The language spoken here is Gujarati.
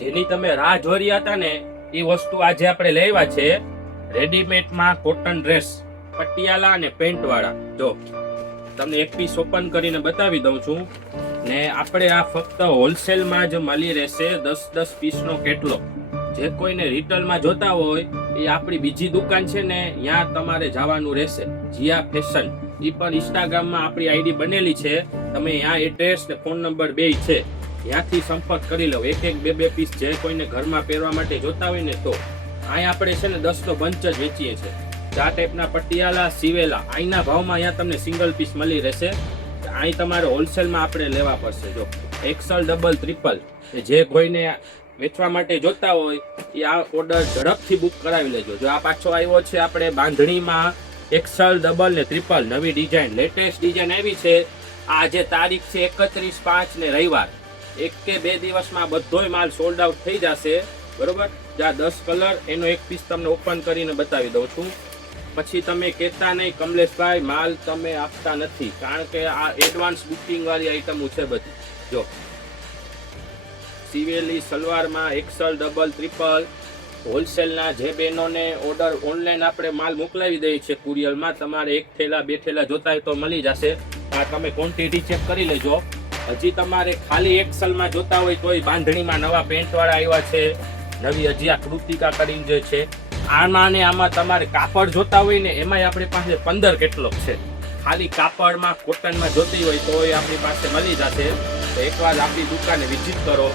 જેની તમે રાહ જોઈ રહ્યા હતા ને એ વસ્તુ આજે આપણે લેવા છે રેડીમેડમાં કોટન ડ્રેસ પટિયાલા અને પેન્ટ વાળા. જો તમને એક પીસ ઓપન કરીને બતાવી દઉં છું ને આપણે આ ફક્ત હોલસેલમાં જ મળી રહેશે 10-10 પીસનો કેટલો. જે કોઈને રિટેલમાં જોતા હોય એ આપણી બીજી દુકાન છે ને ત્યાં તમારે જવાનું રહેશે, જીયા ફેશન. એ પણ ઇન્સ્ટાગ્રામમાં આપણી આઈડી બનેલી છે, તમે ત્યાં એડ્રેસ ને ફોન નંબર બેય છે, ત્યાંથી સંપર્ક કરી લો. એક એક બે પીસ જે કોઈને ઘરમાં પહેરવા માટે જોતા હોય ને તો અહીં આપણે છે ને 10નો બંચ જ વેચીએ છીએ. આ ટાઈપના પટિયાલા સીવેલા અહીંના ભાવમાં અહીંયા તમને સિંગલ પીસ મળી રહેશે. અહીં તમારે હોલસેલમાં આપણે લેવા પડશે. જો એક્સલ, ડબલ, ટ્રિપલ જે કોઈને વેચવા માટે જોતા હોય એ આ ઓર્ડર ઝડપથી બુક કરાવી લેજો. જો આ પાછો આવ્યો છે આપણે બાંધણીમાં એક્સલ, ડબલ ને ટ્રિપલ નવી ડિઝાઇન, લેટેસ્ટ ડિઝાઇન આવી છે. આ જે તારીખ છે 31/5 ને રવિવાર, 1 કે 2 દિવસમાં બધોય માલ સોલ્ડ આઉટ થઈ જશે. બરોબર. જ્યાં 10 કલર એનો એક પીસ તમને ઓપન કરીને બતાવી દઉં છું. પછી તમે કહેતા નહીં કમલેશભાઈ માલ તમે આપતા નથી, કારણ કે આ એડવાન્સ બુકિંગ વાળી આઈટમો છે બધી. જો સીવેલી સલવારમાં એક્સલ, ડબલ, ટ્રિપલ હોલસેલના જે બહેનોને ઓર્ડર ઓનલાઈન આપણે માલ મોકલાવી દઈએ છીએ કુરિયરમાં, તમારે 1 થેલા 2 થેલા જોતા હોય તો મળી જશે. આ તમે ક્વોન્ટિટી ચેક કરી લેજો. હજી તમારે ખાલી એક્સલમાં જોતા હોય તોય બાંધણીમાં નવા પેન્ટ વાળા આવ્યા છે, નવી હજી આ કૃતિકા કરીને જે છે. આમાં ને આમાં તમારે કાપડ જોતા હોય ને એમાંય આપણી પાસે 15 કેટલોગ છે. ખાલી કાપડમાં કોટનમાં જોતી હોય તો આપણી પાસે મળી જશે. તો એકવાર આપણી દુકાને વિઝિટ કરો.